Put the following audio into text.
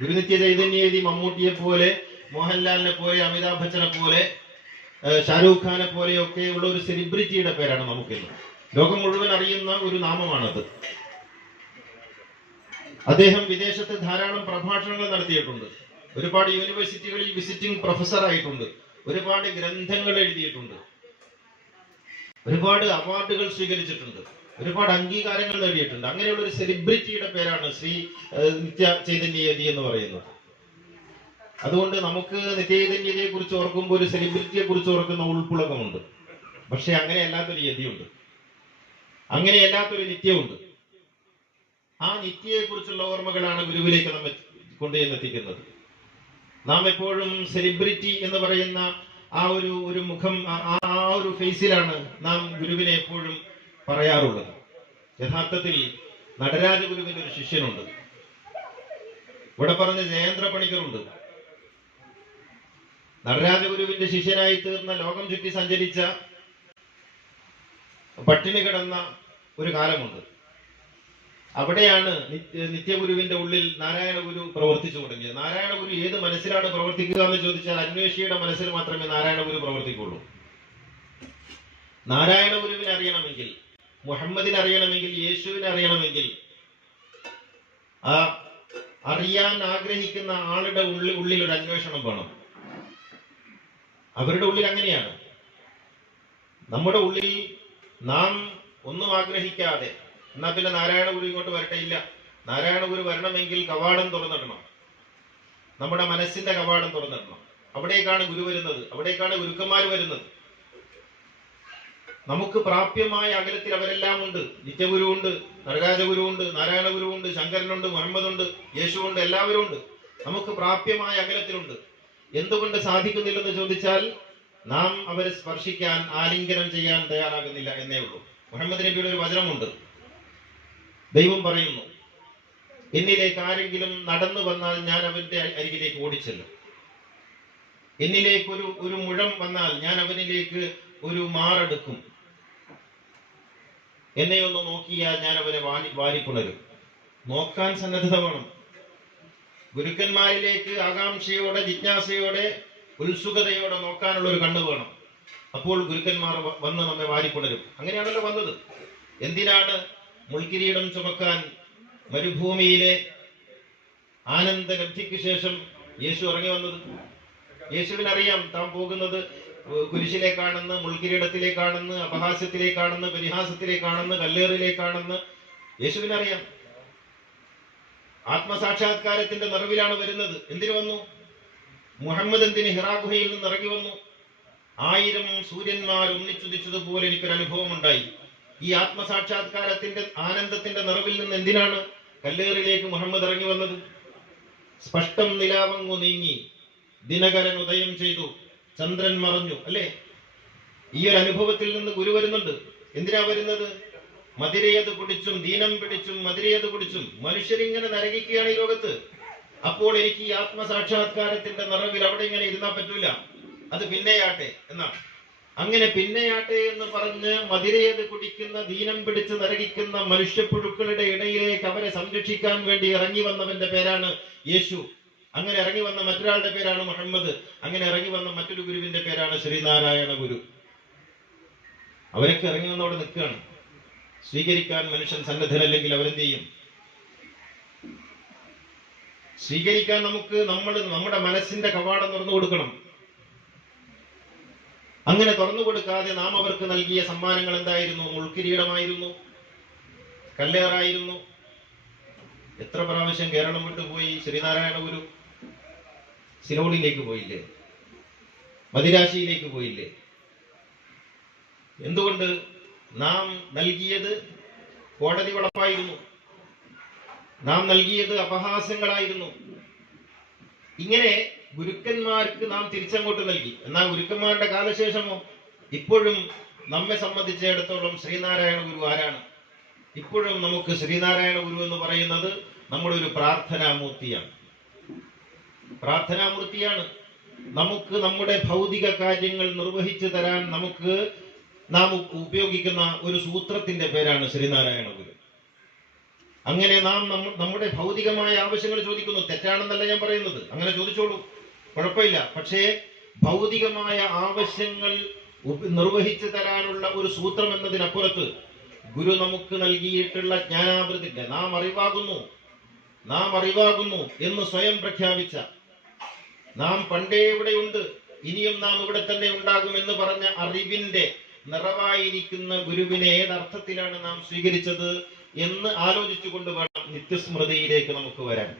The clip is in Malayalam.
ഗുരുനിത്യ ചൈതന്യേതി മമ്മൂട്ടിയെ പോലെ, മോഹൻലാലിനെ പോലെ, അമിതാഭ് ബച്ചനെ പോലെ, ഷാരൂഖ് ഖാനെ പോലെയൊക്കെ ഉള്ള ഒരു സെലിബ്രിറ്റിയുടെ പേരാണ് നമുക്കിന്ന്. ലോകം മുഴുവൻ അറിയുന്ന ഒരു നാമമാണത്. അദ്ദേഹം വിദേശത്ത് ധാരാളം പ്രഭാഷണങ്ങൾ നടത്തിയിട്ടുണ്ട്. ഒരുപാട് യൂണിവേഴ്സിറ്റികളിൽ വിസിറ്റിംഗ് പ്രൊഫസർ ആയിട്ടുണ്ട്. ഒരുപാട് ഗ്രന്ഥങ്ങൾ എഴുതിയിട്ടുണ്ട്. ഒരുപാട് അവാർഡുകൾ സ്വീകരിച്ചിട്ടുണ്ട്. ഒരുപാട് അംഗീകാരങ്ങൾ നേടിയിട്ടുണ്ട്. അങ്ങനെയുള്ള ഒരു സെലിബ്രിറ്റിയുടെ പേരാണ് ശ്രീ നിത്യ ചൈതന്യയതി എന്ന് പറയുന്നത്. അതുകൊണ്ട് നമുക്ക് നിത്യചൈതന്യതയെ കുറിച്ച് ഓർക്കുമ്പോൾ ഒരു സെലിബ്രിറ്റിയെ കുറിച്ച് ഓർക്കുന്ന ഉൾപ്പുളകമുണ്ട്. പക്ഷെ അങ്ങനെയല്ലാത്തൊരു യതിയുണ്ട്, അങ്ങനെയല്ലാത്തൊരു നിത്യമുണ്ട്. ആ നിത്യയെ കുറിച്ചുള്ള ഓർമ്മകളാണ് ഗുരുവിലേക്ക് നമ്മെ കൊണ്ടുചെന്നെത്തിക്കുന്നത്. നാം എപ്പോഴും സെലിബ്രിറ്റി എന്ന് പറയുന്ന ആ ഒരു മുഖം, ആ ഒരു ഫേസിലാണ് നാം ഗുരുവിനെ എപ്പോഴും പറയാറുള്ളത്. യഥാർത്ഥത്തിൽ നടരാജ ഗുരുവിന്റെ ഒരു ശിഷ്യനുണ്ട്. ഇവിടെ പറഞ്ഞ ജയേന്ദ്ര പണിക്കറുണ്ട്. നടരാജ ഗുരുവിന്റെ ശിഷ്യനായി തീർന്ന, ലോകം ചുറ്റി സഞ്ചരിച്ച, പട്ടിണി കിടന്ന ഒരു കാലമുണ്ട്. അവിടെയാണ് നിത്യഗുരുവിന്റെ ഉള്ളിൽ നാരായണ ഗുരു പ്രവർത്തിച്ചു തുടങ്ങിയത്. നാരായണ ഗുരു ഏത് മനസ്സിലാണ് പ്രവർത്തിക്കുക എന്ന് ചോദിച്ചാൽ അന്വേഷിയുടെ മനസ്സിൽ മാത്രമേ നാരായണ ഗുരു പ്രവർത്തിക്കുള്ളൂ. നാരായണ ഗുരുവിനെ അറിയണമെങ്കിൽ, മുഹമ്മദിനെ അറിയണമെങ്കിൽ, യേശുവിനെ അറിയണമെങ്കിൽ, ആ അറിയാൻ ആഗ്രഹിക്കുന്ന ആളുടെ ഉള്ളിൽ ഒരു അന്വേഷണം വേണം. അവരുടെ ഉള്ളിൽ അങ്ങനെയാണ്. നമ്മുടെ ഉള്ളിൽ നാം ഒന്നും ആഗ്രഹിക്കാതെ എന്നാ പിന്നെ നാരായണ ഗുരു ഇങ്ങോട്ട് വരട്ടെ, ഇല്ല. നാരായണ ഗുരു വരണമെങ്കിൽ കവാടം തുറന്നിടണം. നമ്മുടെ മനസ്സിന്റെ കവാടം തുറന്നിടണം. അവിടേക്കാണ് ഗുരു വരുന്നത്, അവിടേക്കാണ് ഗുരുക്കന്മാർ വരുന്നത്. നമുക്ക് പ്രാപ്യമായ അകലത്തിൽ അവരെല്ലാം ഉണ്ട്. നിത്യഗുരു ഉണ്ട്, നടരാജഗുരു ഉണ്ട്, നാരായണ ഗുരു ഉണ്ട്, ശങ്കരനുണ്ട്, മുഹമ്മദുണ്ട്, യേശുവുണ്ട്, എല്ലാവരും ഉണ്ട്. നമുക്ക് പ്രാപ്യമായ അകലത്തിലുണ്ട്. എന്തുകൊണ്ട് സാധിക്കുന്നില്ലെന്ന് ചോദിച്ചാൽ നാം അവരെ സ്പർശിക്കാൻ, ആലിംഗനം ചെയ്യാൻ തയ്യാറാകുന്നില്ല എന്നേ ഉള്ളൂ. മുഹമ്മദ് നബിയുടെ ഒരു വചനമുണ്ട്. ദൈവം പറയുന്നു, എന്നിലേക്ക് ആരെങ്കിലും നടന്നു വന്നാൽ ഞാൻ അവന്റെ അരികിലേക്ക് ഓടിച്ചെല്ലും. എന്നിലേക്ക് ഒരു മുഴം വന്നാൽ ഞാൻ അവനിലേക്ക് ഒരു മാറെടുക്കും. എന്നെ ഒന്ന് നോക്കിയാൽ ഞാൻ അവനെ വാരിപ്പുണരും. നോക്കാൻ സന്നദ്ധത വേണം. ഗുരുക്കന്മാരിലേക്ക് ആകാംക്ഷയോടെ, ജിജ്ഞാസയോടെ, ഉത്സുകതയോടെ നോക്കാനുള്ള ഒരു കണ്ണ് വേണം. അപ്പോൾ ഗുരുക്കന്മാർ വന്ന് നമ്മെ വാരിപ്പുണരും. അങ്ങനെയാണല്ലോ വന്നത്. എന്തിനാണ് മുൾക്കിരീടം ചുമക്കാൻ മരുഭൂമിയിലെ ആനന്ദഗന്ധിക്ക് ശേഷം യേശു ഇറങ്ങി വന്നത്? യേശുവിനറിയാം താൻ പോകുന്നത് കുരിശിലേക്കാണെന്ന്, മുൾക്കിരീടത്തിലേക്കാണെന്ന്, അപഹാസ്യത്തിലേക്കാണെന്ന്, പരിഹാസത്തിലേക്കാണെന്ന്, കല്ലേറിലേക്കാണെന്ന് യേശുവിനറിയാം. ആത്മസാക്ഷാത്കാരത്തിന്റെ നിറവിലാണ് വരുന്നത്. എന്തിനു വന്നു? മുഹമ്മദ് എന്തിന് ഹിറാ ഗുഹയിൽ നിന്ന് ഇറങ്ങി വന്നു? 1000 സൂര്യന്മാർ ഒന്നിച്ചുദിച്ചതുപോലെ എനിക്കൊരു അനുഭവം ഉണ്ടായി. ഈ ആത്മസാക്ഷാത്കാരത്തിന്റെ ആനന്ദത്തിന്റെ നിറവിൽ നിന്ന് എന്തിനാണ് കല്ലേറിലേക്ക് മുഹമ്മദ് ഇറങ്ങി വന്നത്? സ്പഷ്ടം നിലാവങ്ങു നീങ്ങി, ദിനകരൻ ഉദയം ചെയ്തു, ചന്ദ്രൻ മറഞ്ഞു, അല്ലേ? ഈ ഒരു അനുഭവത്തിൽ നിന്ന് ഗുരു വരുന്നുണ്ട്. എന്തിനാ വരുന്നത്? മതിരയത് കുടിച്ചും, ദീനം പിടിച്ചും, മതിരയത് കുടിച്ചും മനുഷ്യരിങ്ങനെ നരകിക്കുകയാണ് ഈ ലോകത്ത്. അപ്പോൾ എനിക്ക് ഈ ആത്മസാക്ഷാത്കാരത്തിന്റെ നിറവിൽ അവിടെ ഇങ്ങനെ ഇരുന്നാൻ പറ്റൂല, അത് പിന്നെയാട്ടെ എന്നാണ്. അങ്ങനെ പിന്നെയാട്ടെ എന്ന് പറഞ്ഞ് മതിരയത് കുടിക്കുന്ന, ദീനം പിടിച്ച് നരകിക്കുന്ന മനുഷ്യപ്പുഴുക്കളുടെ ഇടയിലേക്ക് അവരെ സംരക്ഷിക്കാൻ വേണ്ടി ഇറങ്ങി വന്നവന്റെ പേരാണ് യേശു. അങ്ങനെ ഇറങ്ങി വന്ന മറ്റൊരാളുടെ പേരാണ് മുഹമ്മദ്. അങ്ങനെ ഇറങ്ങി വന്ന മറ്റൊരു ഗുരുവിന്റെ പേരാണ് ശ്രീനാരായണ ഗുരു. അവരൊക്കെ ഇറങ്ങി വന്നവിടെ നിൽക്കുകയാണ്. സ്വീകരിക്കാൻ മനുഷ്യൻ സന്നദ്ധനല്ലെങ്കിൽ അവരെന്ത് ചെയ്യും? സ്വീകരിക്കാൻ നമ്മുടെ മനസ്സിന്റെ കവാടം തുറന്നു കൊടുക്കണം. അങ്ങനെ തുറന്നു കൊടുക്കാതെ നാം അവർക്ക് നൽകിയ സമ്മാനങ്ങൾ എന്തായിരുന്നു? മുൾക്കിരീടമായിരുന്നു, കല്ലേറായിരുന്നു. എത്ര പ്രാവശ്യം കേരളം വിട്ടുപോയി ശ്രീനാരായണ ഗുരു? സിലോണിലേക്ക് പോയില്ലേ? മദിരാശിയിലേക്ക് പോയില്ലേ? എന്തുകൊണ്ട്? നാം നൽകിയത് കോടതി വളപ്പായിരുന്നു, നാം നൽകിയത് അപഹാസ്യങ്ങളായിരുന്നു. ഇങ്ങനെ ഗുരുക്കന്മാർക്ക് നാം തിരിച്ചങ്ങോട്ട് നൽകി. എന്നാൽ ഗുരുക്കന്മാരുടെ കാലശേഷമോ ഇപ്പോഴും നമ്മെ സംബന്ധിച്ചിടത്തോളം ശ്രീനാരായണ ഗുരു ആരാണ്? ഇപ്പോഴും നമുക്ക് ശ്രീനാരായണ ഗുരു എന്ന് പറയുന്നത് നമ്മുടെ ഒരു പ്രാർത്ഥനാമൂർത്തിയാണ്. പ്രാർത്ഥനാമൂർത്തിയാണ്. നമുക്ക് നമ്മുടെ ഭൗതിക കാര്യങ്ങൾ നിർവഹിച്ചു തരാൻ നാം ഉപയോഗിക്കുന്ന ഒരു സൂത്രത്തിന്റെ പേരാണ് ശ്രീനാരായണ ഗുരു. അങ്ങനെ നാം നമ്മുടെ ഭൗതികമായ ആവശ്യങ്ങൾ ചോദിക്കുന്നു. തെറ്റാണെന്നല്ല ഞാൻ പറയുന്നത്, അങ്ങനെ ചോദിച്ചോളൂ, കുഴപ്പമില്ല. പക്ഷേ ഭൗതികമായ ആവശ്യങ്ങൾ നിർവഹിച്ചു തരാനുള്ള ഒരു സൂത്രം എന്നതിനപ്പുറത്ത് ഗുരു നമുക്ക് നൽകിയിട്ടുള്ള ജ്ഞാനാമൃതിന്റെ നാം അറിവാകുന്നു എന്ന് സ്വയം പ്രഖ്യാപിച്ച, നാം പണ്ടേ ഇവിടെയുണ്ട്, ഇനിയും നാം ഇവിടെ തന്നെ ഉണ്ടാകുമെന്ന് പറഞ്ഞ അറിവിന്റെ നിറവായിരിക്കുന്ന ഗുരുവിനെ ഏതർത്ഥത്തിലാണ് നാം സ്വീകരിച്ചത് എന്ന് ആലോചിച്ചുകൊണ്ട് വേണം നിത്യസ്മൃതിയിലേക്ക് നമുക്ക് വരാൻ.